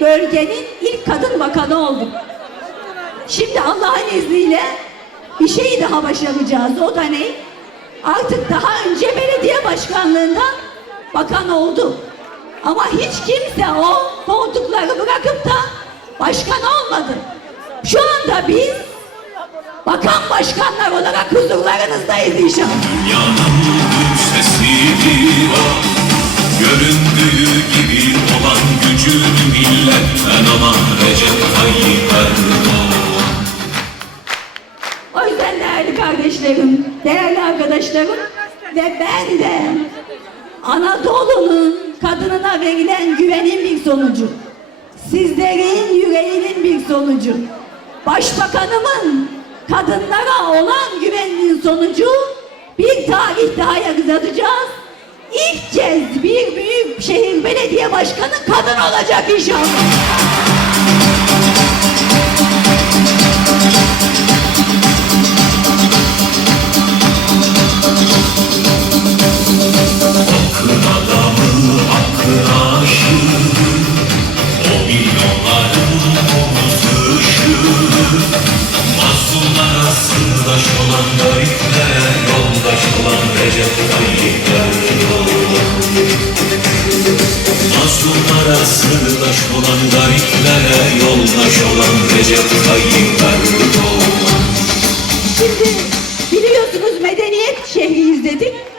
bölgenin ilk kadın bakanı oldum. Şimdi Allah'ın izniyle bir şeyi daha başaracağız. O da ne? Artık daha önce belediye başkanlığından bakan oldu. Ama hiç kimse o koltukları bırakıp da başkan olmadı. Şu anda biz bakan başkanlar olarak huzurlarınızdayız inşallah. O yüzden değerli kardeşlerim, değerli arkadaşlarım ve ben de Anadolu'nun kadınına verilen güvenin bir sonucu, sizlerin yüreğinin bir sonucu, başbakanımın kadınlara olan güveninin sonucu bir tarih daha yazacağız. İlk kez bir büyük şehir belediye başkanı kadın olacak inşallah. Sırdaş olan gariplere Yoldaş olan Recep Tayyip Erdoğan Mazlumlara sırdaş olan gariplere Yoldaş olan Recep Tayyip Erdoğan Şimdi biliyorsunuz medeniyet şehriyiz dedik.